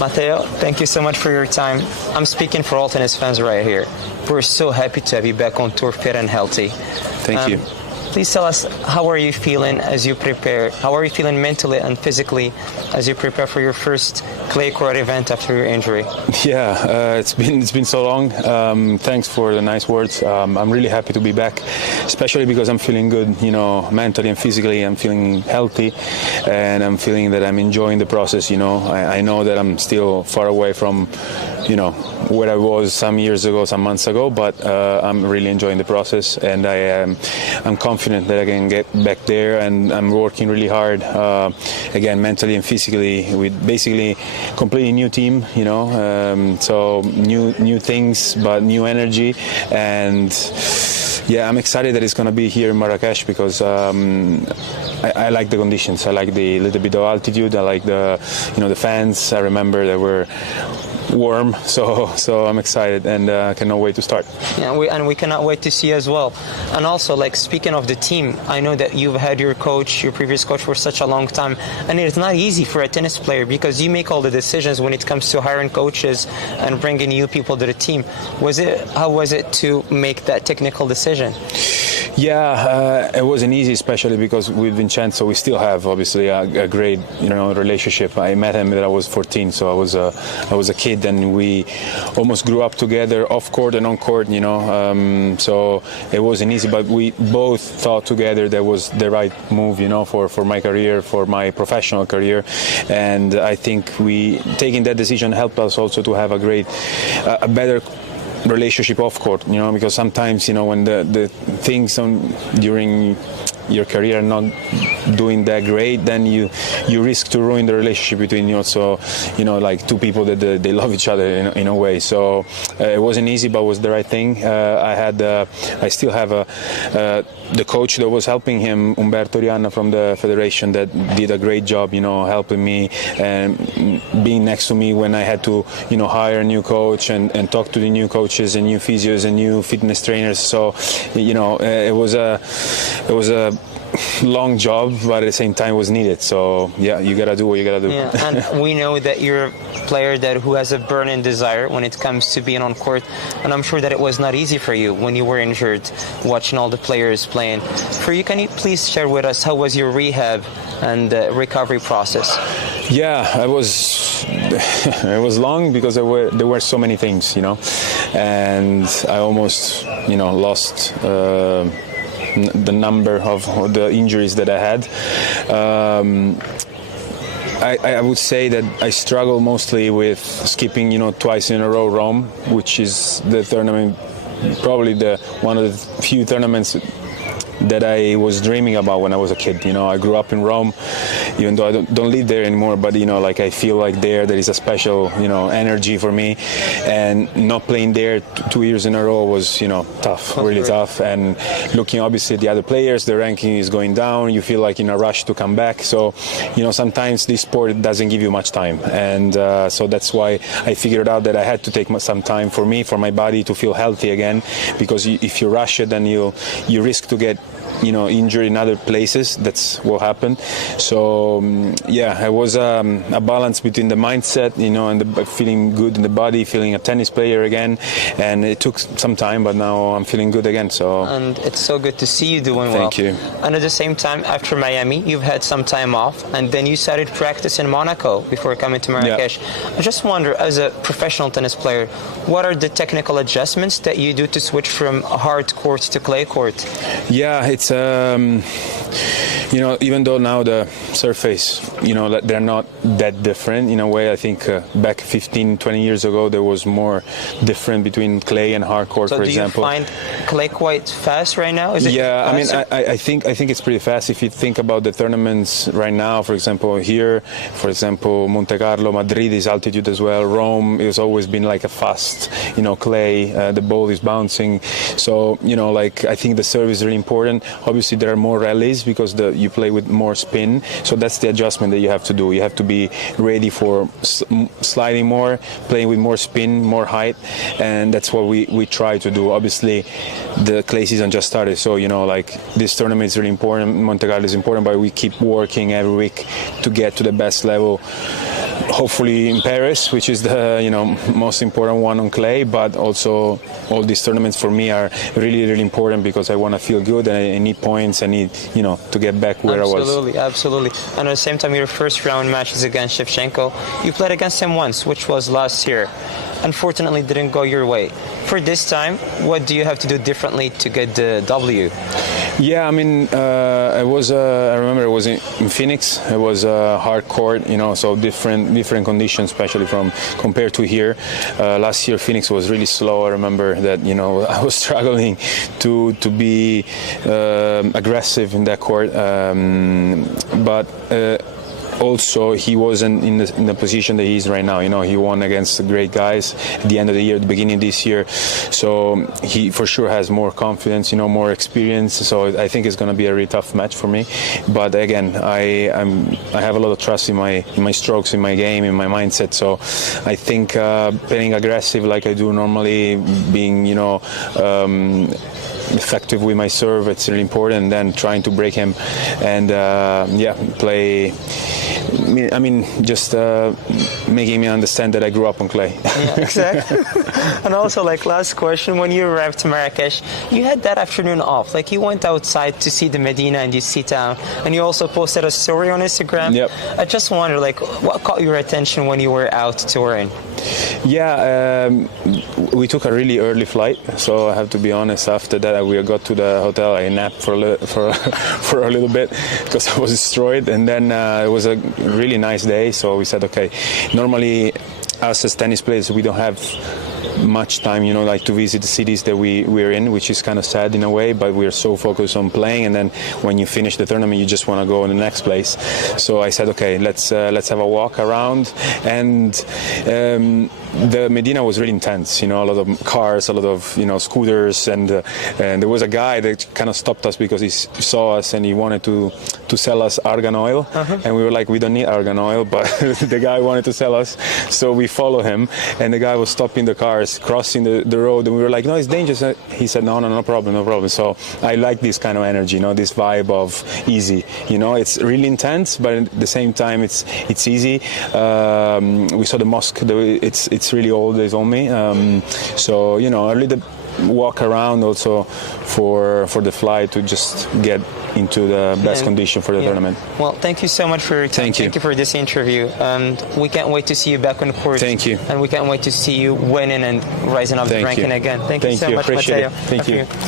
Matteo, thank you so much for your time. I'm speaking for all tennis fans right here. We're so happy to have you back on tour, fit and healthy. Thank you. Please tell us, how are you feeling as you prepare? How are you feeling mentally and physically as you prepare for your first clay court event after your injury? Yeah, it's been so long. Thanks for the nice words. I'm really happy to be back, especially because I'm feeling good, mentally and physically. I'm feeling healthy, and I'm feeling that I'm enjoying the process. I know that I'm still far away from, where I was some years ago, some months ago, but I'm really enjoying the process, and I'm confident that I can get back there, and I'm working really hard, again, mentally and physically, with basically completely new team, so new things, but new energy, and yeah, I'm excited that it's going to be here in Marrakesh because I like the conditions. I like the little bit of altitude. I like the fans. I remember they were warm, so I'm excited, and I cannot wait to start. Yeah, we cannot wait to see you as well. And also, speaking of the team, I know that you've had your previous coach for such a long time, and it's not easy for a tennis player because you make all the decisions when it comes to hiring coaches and bringing new people to the team. How was it to make that technical decision? Yeah, it wasn't easy, especially because with Vincenzo we still have obviously a great relationship. I met him when I was 14, so I was a kid, and we almost grew up together off court and on court. So it wasn't easy, but we both thought together that was the right move, for my career, for my professional career, and I think taking that decision helped us also to have a better relationship off court, because sometimes when the things during your career are not doing that great, then you risk to ruin the relationship between you. So like two people that they love each other in a way. So it wasn't easy, but it was the right thing. I still have the coach that was helping him, Umberto Rianna from the federation, that did a great job, helping me and being next to me when I had to hire a new coach and talk to the new coaches and new physios and new fitness trainers. So it was a long job, but at the same time was needed. So yeah, you gotta do what you gotta do. Yeah, and we know that you're a player who has a burning desire when it comes to being on court, and I'm sure that it was not easy for you when you were injured, watching all the players playing. For you, can you please share with us how was your rehab and recovery process? Yeah, it was long because there were so many things, and I almost lost the number of the injuries that I had. I would say that I struggle mostly with skipping, twice in a row Rome, which is the tournament, probably one of the few tournaments that I was dreaming about when I was a kid. I grew up in Rome, even though I don't live there anymore, but I feel like there is a special energy for me, and not playing there 2 years in a row was tough, really tough. And looking obviously at the other players, the ranking is going down, you feel like in a rush to come back. So sometimes this sport doesn't give you much time, and so that's why I figured out that I had to take some time for my body to feel healthy again, because if you rush it, then you risk to get injured in other places. That's what happened. So yeah, it was a balance between the mindset, and the feeling good in the body, feeling a tennis player again. And it took some time, but now I'm feeling good again. And it's so good to see you doing well. Thank you. And at the same time, after Miami, you've had some time off, and then you started practice in Monaco before coming to Marrakesh. Yeah. I just wonder, as a professional tennis player, what are the technical adjustments that you do to switch from hard court to clay court? Yeah, it's even though now the surface, they're not that different in a way. I think back 15, 20 years ago, there was more different between clay and hard court, for example. So do you find clay quite fast right now? Yeah, I think it's pretty fast. If you think about the tournaments right now, for example, here, Monte Carlo, Madrid is altitude as well. Rome has always been like a fast, clay. The ball is bouncing. So, I think the serve is really important. Obviously, there are more rallies because you play with more spin. So that's the adjustment that you have to do. You have to be ready for sliding more, playing with more spin, more height, and that's what we try to do. Obviously, the clay season just started, so this tournament is really important. Monte Carlo is important, but we keep working every week to get to the best level hopefully in Paris, which is the most important one on clay, but also all these tournaments for me are really, really important because I want to feel good and I need points. I need to get back where I was. Absolutely. And at the same time, your first round match is against Shevchenko. You played against him once, which was last year. Unfortunately, didn't go your way. For this time, what do you have to do differently to get the W? Yeah, I mean, I remember it was in Phoenix. It was a hard court, so different conditions, especially compared to here. Last year, Phoenix was really slow. I remember that, I was struggling to be aggressive in that court, but. Also, he wasn't in the position that he is right now. He won against great guys at the end of the year, at the beginning of this year. So he for sure has more confidence, more experience. So I think it's going to be a really tough match for me. But again, I have a lot of trust in my strokes, in my game, in my mindset. So I think playing aggressive like I do normally, being effective with my serve, it's really important. And then trying to break him and play. I mean, just making me understand that I grew up on clay. Yeah, exactly. And also, last question, when you arrived to Marrakesh, you had that afternoon off. You went outside to see the Medina and you see town, and you also posted a story on Instagram. Yep. I just wonder, what caught your attention when you were out touring? Yeah, we took a really early flight, so I have to be honest. After that, we got to the hotel. I napped for a little bit because I was destroyed, and then it was a really nice day. So we said, okay. Normally, us as tennis players, we don't have much time, to visit the cities that we're in, which is kind of sad in a way, but we're so focused on playing, and then when you finish the tournament you just want to go in the next place. So I said, okay, let's have a walk around, and the Medina was really intense, a lot of cars, a lot of scooters, and there was a guy that kind of stopped us because he saw us and he wanted to sell us argan oil. And we were like, we don't need argan oil, but the guy wanted to sell us, so we follow him, and the guy was stopping the cars, crossing the road, and we were like, no, it's dangerous. He said, no problem. So I like this kind of energy, this vibe of easy, it's really intense, but at the same time it's easy. We saw the mosque, it's really old, they told me, so a little walk around also for the flight to just get into the best condition for the tournament. Well, thank you so much for your time. Thank you for this interview, and we can't wait to see you back on the court. Thank you. And we can't wait to see you winning and rising up the ranking again. Thank you so much, Matteo. Thank you.